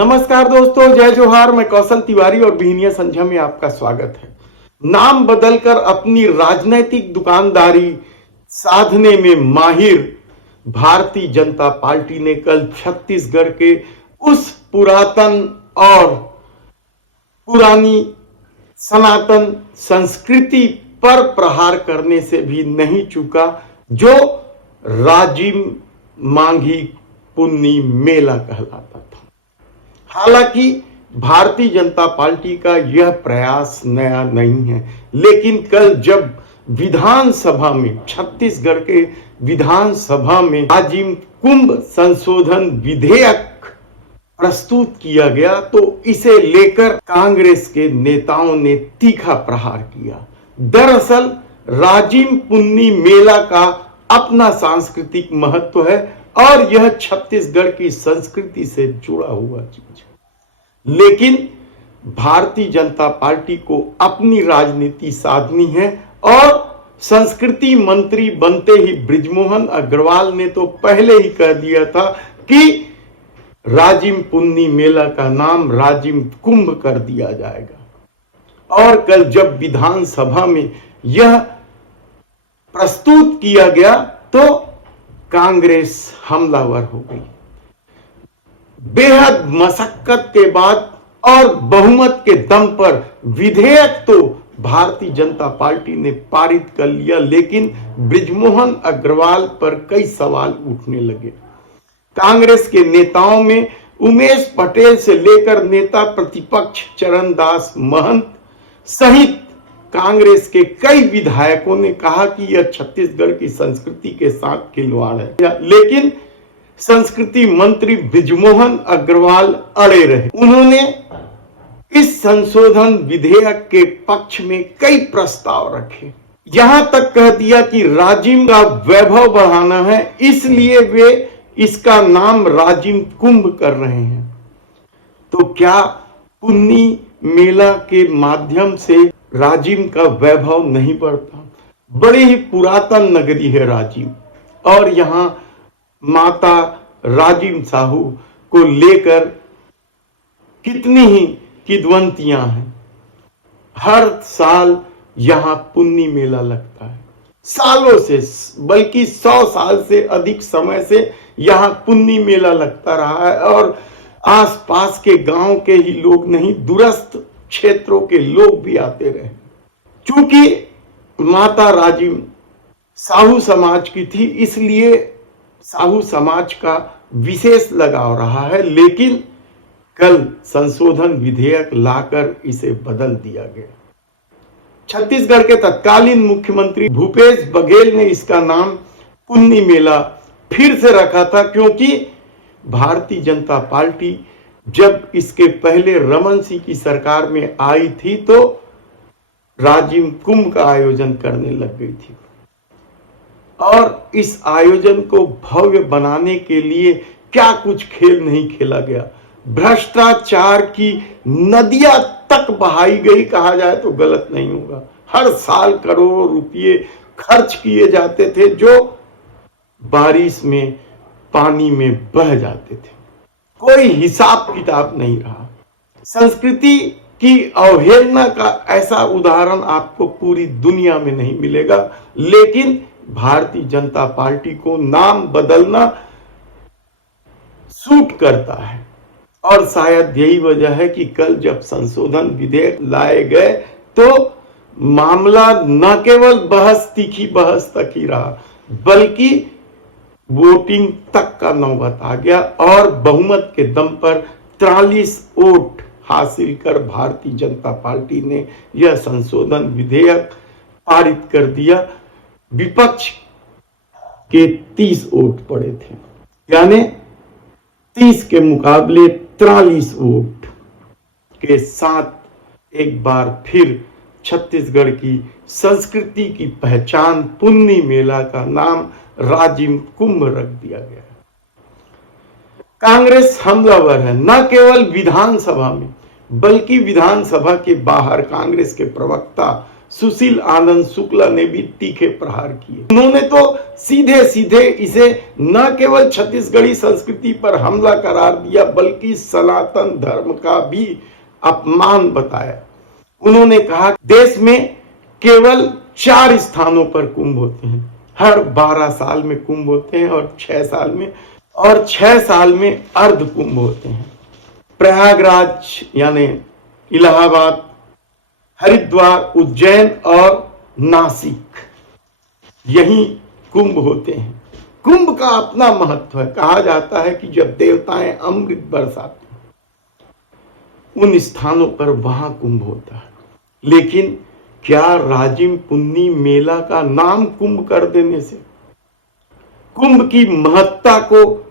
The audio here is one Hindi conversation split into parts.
नमस्कार दोस्तों, जय जोहार। मैं कौशल तिवारी और बिहनिया संध्या में आपका स्वागत है। नाम बदलकर अपनी राजनीतिक दुकानदारी साधने में माहिर भारतीय जनता पार्टी ने कल छत्तीसगढ़ के उस पुरातन और पुरानी सनातन संस्कृति पर प्रहार करने से भी नहीं चूका, जो राजिम मांगी पुन्नी मेला कहलाता था। हालांकि भारतीय जनता पार्टी का यह प्रयास नया नहीं है, लेकिन कल जब विधानसभा में, छत्तीसगढ़ के विधानसभा में राजिम कुंभ संशोधन विधेयक प्रस्तुत किया गया, तो इसे लेकर कांग्रेस के नेताओं ने तीखा प्रहार किया। दरअसल राजिम पुन्नी मेला का अपना सांस्कृतिक महत्व है और यह छत्तीसगढ़ की संस्कृति से जुड़ा हुआ चीज है, लेकिन भारतीय जनता पार्टी को अपनी राजनीति साधनी है और संस्कृति मंत्री बनते ही बृजमोहन अग्रवाल ने तो पहले ही कह दिया था कि राजिम पुन्नी मेला का नाम राजिम कुंभ कर दिया जाएगा। और कल जब विधानसभा में यह प्रस्तुत किया गया तो कांग्रेस हमलावर हो गई। बेहद मशक्कत के बाद और बहुमत के दम पर विधेयक तो भारतीय जनता पार्टी ने पारित कर लिया, लेकिन बृजमोहन अग्रवाल पर कई सवाल उठने लगे। कांग्रेस के नेताओं में उमेश पटेल से लेकर नेता प्रतिपक्ष चरणदास महंत सहित कांग्रेस के कई विधायकों ने कहा कि यह छत्तीसगढ़ की संस्कृति के साथ खिलवाड़ है, लेकिन संस्कृति मंत्री बृजमोहन अग्रवाल अड़े रहे। उन्होंने इस संशोधन विधेयक के पक्ष में कई प्रस्ताव रखे, यहां तक कह दिया कि राजिम का वैभव बढ़ाना है, इसलिए वे इसका नाम राजिम कुंभ कर रहे हैं। तो क्या पुन्नी मेला के माध्यम से राजिम का वैभव नहीं बढ़ता? बड़ी ही पुरातन नगरी है राजिम, और यहां माता राजिम साहू को लेकर कितनी ही किद्वंतियां हैं। हर साल यहां पुन्नी मेला लगता है, सालों से, बल्कि 100 साल से अधिक समय से यहां पुन्नी मेला लगता रहा है और आसपास के गांव के ही लोग नहीं, दूरस्थ क्षेत्रों के लोग भी आते रहे। चूंकि माता राजिम साहू समाज की थी, इसलिए साहू समाज का विशेष लगाव रहा है, लेकिन कल संशोधन विधेयक लाकर इसे बदल दिया गया। छत्तीसगढ़ के तत्कालीन मुख्यमंत्री भूपेश बघेल ने इसका नाम पुन्नी मेला फिर से रखा था, क्योंकि भारतीय जनता पार्टी जब इसके पहले रमन सिंह की सरकार में आई थी तो राजिम कुंभ का आयोजन करने लग गई थी, और इस आयोजन को भव्य बनाने के लिए क्या कुछ खेल नहीं खेला गया। भ्रष्टाचार की नदियां तक बहाई गई, कहा जाए तो गलत नहीं होगा। हर साल करोड़ों रुपये खर्च किए जाते थे, जो बारिश में पानी में बह जाते थे। कोई हिसाब किताब नहीं रहा। संस्कृति की अवहेलना का ऐसा उदाहरण आपको पूरी दुनिया में नहीं मिलेगा, लेकिन भारतीय जनता पार्टी को नाम बदलना सूट करता है, और शायद यही वजह है कि कल जब संशोधन विधेयक लाए गए तो मामला न केवल बहस, तीखी बहस तक ही रहा, बल्कि वोटिंग तक का नौबत आ गया और बहुमत के दम पर 43 वोट हासिल कर भारतीय जनता पार्टी ने यह संशोधन विधेयक पारित कर दिया। विपक्ष के 30 वोट पड़े थे, यानी 30 के मुकाबले 43 वोट के साथ एक बार फिर छत्तीसगढ़ की संस्कृति की पहचान पुन्नी मेला का नाम राजिम कुंभ रख दिया गया। कांग्रेस हमलावर है, न केवल विधानसभा में बल्कि विधानसभा के बाहर। कांग्रेस के प्रवक्ता सुशील आनंद शुक्ला ने भी तीखे प्रहार किए। उन्होंने तो सीधे सीधे इसे न केवल छत्तीसगढ़ी संस्कृति पर हमला करार दिया बल्कि सनातन धर्म का भी अपमान बताया। उन्होंने कहा देश में केवल 4 स्थानों पर कुंभ होते हैं, हर 12 साल में कुंभ होते हैं और 6 साल में अर्ध कुंभ होते हैं। प्रयागराज यानी इलाहाबाद, हरिद्वार, उज्जैन और नासिक, यही कुंभ होते हैं। कुंभ का अपना महत्व है। कहा जाता है कि जब देवताएं अमृत बरसाते हैं उन स्थानों पर वहां कुंभ होता है। लेकिन क्या राजिम पुन्नी मेला का नाम कुंभ कर देने से कुंभ की महत्ता को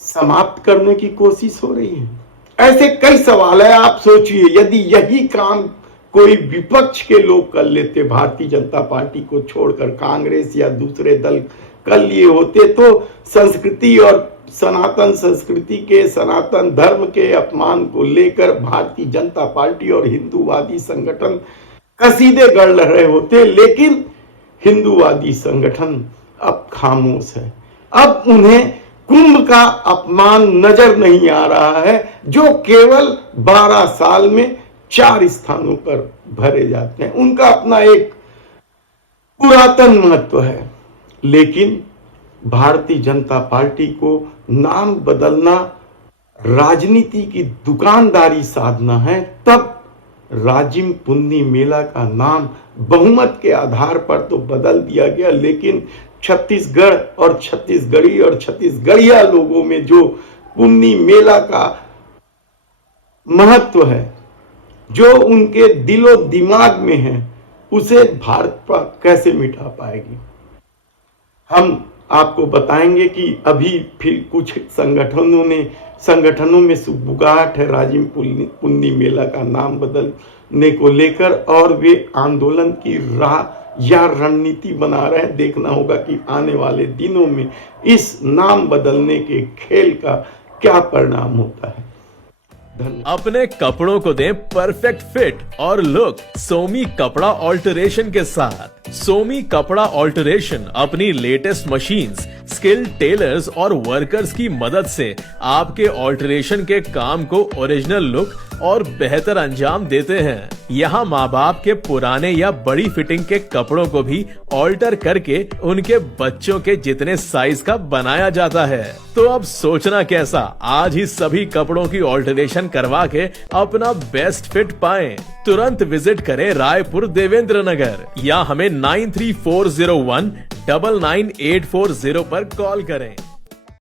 समाप्त करने की कोशिश हो रही है? ऐसे कई सवाल है। आप सोचिए, यदि यही काम कोई विपक्ष के लोग कर लेते, भारतीय जनता पार्टी को छोड़कर कांग्रेस या दूसरे दल कर लिए होते, तो संस्कृति और सनातन संस्कृति के, सनातन धर्म के अपमान को लेकर भारतीय जनता पार्टी और हिंदूवादी संगठन कसीदे गढ़ रहे होते। लेकिन हिंदूवादी संगठन अब खामोश है। अब उन्हें कुंभ का अपमान नजर नहीं आ रहा है, जो केवल 12 साल में 4 स्थानों पर भरे जाते हैं। उनका अपना एक पुरातन महत्व है। लेकिन भारतीय जनता पार्टी को नाम बदलना राजनीति की दुकानदारी साधना है। तब राजिम पुन्नी मेला का नाम बहुमत के आधार पर तो बदल दिया गया, लेकिन छत्तीसगढ़ और छत्तीसगढ़ी और छत्तीसगढ़िया लोगों में जो पुन्नी मेला का महत्व है, जो उनके दिलो दिमाग में है, उसे भाजपा कैसे मिटा पाएगी? हम आपको बताएंगे कि अभी फिर कुछ संगठनों में सुगबुगाहट है राजिम पुन्नी मेला का नाम बदलने को लेकर, और वे आंदोलन की राह या रणनीति बना रहे हैं। देखना होगा कि आने वाले दिनों में इस नाम बदलने के खेल का क्या परिणाम होता है। अपने कपड़ों को दें परफेक्ट फिट और लुक सोमी कपड़ा ऑल्टरेशन के साथ। सोमी कपड़ा ऑल्टरेशन अपनी लेटेस्ट मशीन्स, स्किल्ड टेलर्स और वर्कर्स की मदद से आपके ऑल्टरेशन के काम को ओरिजिनल लुक और बेहतर अंजाम देते हैं। यहाँ माँ बाप के पुराने या बड़ी फिटिंग के कपड़ों को भी ऑल्टर करके उनके बच्चों के जितने साइज का बनाया जाता है। तो अब सोचना कैसा, आज ही सभी कपड़ों की ऑल्टरेशन करवा के अपना बेस्ट फिट पाएं। तुरंत विजिट करें रायपुर देवेंद्र नगर या हमें 9340199840 पर कॉल करें।